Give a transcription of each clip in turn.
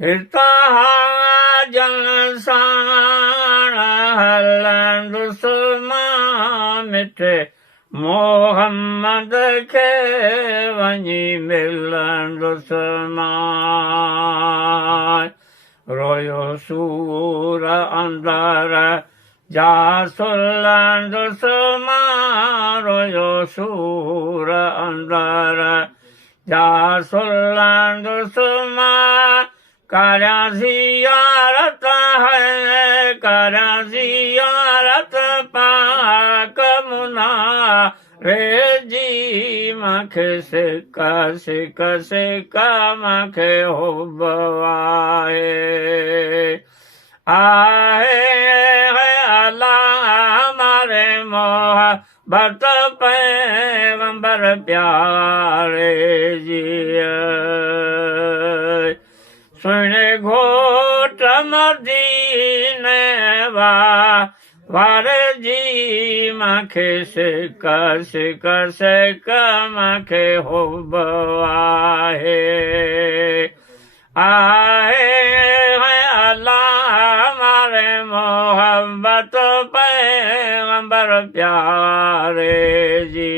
हितां जनसाण हलंदुसि मां मिठे मोहम्मद खे वञी मिलंदुसि मां रोयो सूर अंदर जा सुलंदुसि मां रोयो सूर अंदर जा सुलंदुसि मां करां ज़ियारत है करां ज़ियारत पाक मुनारे जी मूंखे सिक सिक सिक मूंखे हुब आहे अल्लाह मारे मोहब्बत पैगंबर प्यारे जी सुने घोट मदीने वारे जी मूंखे सिक सिक सिक मूंखे हुब आहे अल्लाह मारे मोहब्बत पैगंबर प्यारे जी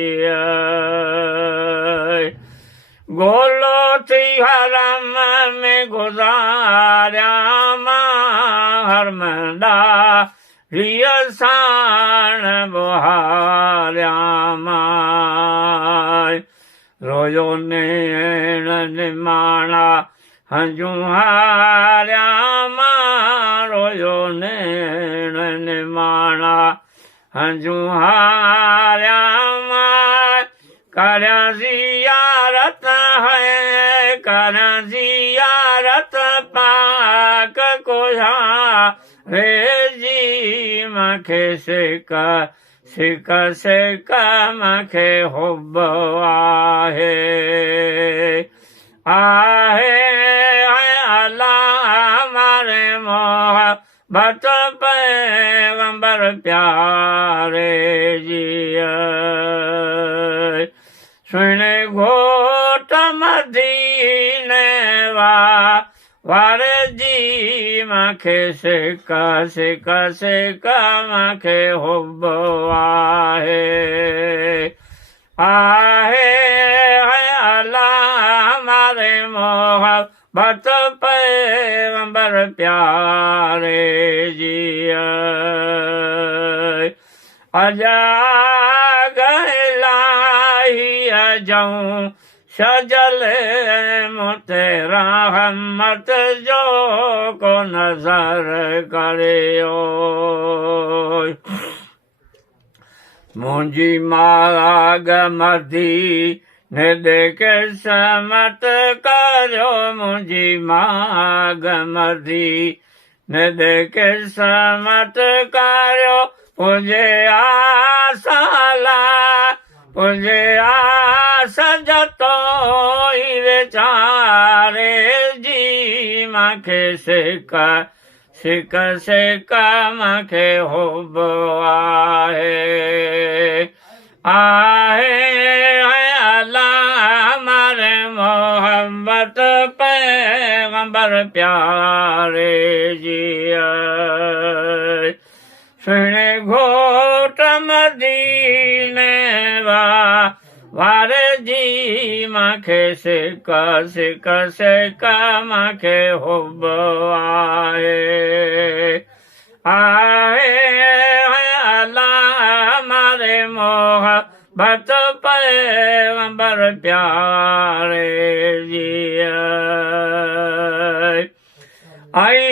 गोलो थी हरम में गुज़ारिया मां हरमंदा रिया साण बुहारिया मां रोयो नेण निमाणा हंजूं हारिया मां रोयो नेण निमाणा हंजूं हारिया मां करां ज़ियारत है करां ज़ियारत पाक कोहारे जी मूंखे सिक सिक सिक मूंखे हुब आहे अल्लाह मारे मोहब्बत पैगंबर प्यारे जी सुने घोट मदीने वारे जी मूंखे सिक सिक सिक मूंखे हुब आहे अल्लाह मारे मोहब्बत पैगंबर प्यारे जी अजा जाऊं सजल मुते रहमत जो को नजर करियो मुंहिंजी माग मदीने दे क़िस्मत करियो मुंहिंजी माग मदीने दे क़िस्मत करियो मुंहिंजे आसाला मुंहिंजे सजतो ई वेचारे जी मूंखे सिक सिक सिक मूंखे हुब आहे अल्लाह मारे मोहब्बत पैगंबर प्यारे जी सुने घोट मदीने वारे जी मूंखे सिक सिक सिक मूंखे हुब आहे अल्लाह मारे मोहब्बत पैगंबर प्यारे जी आई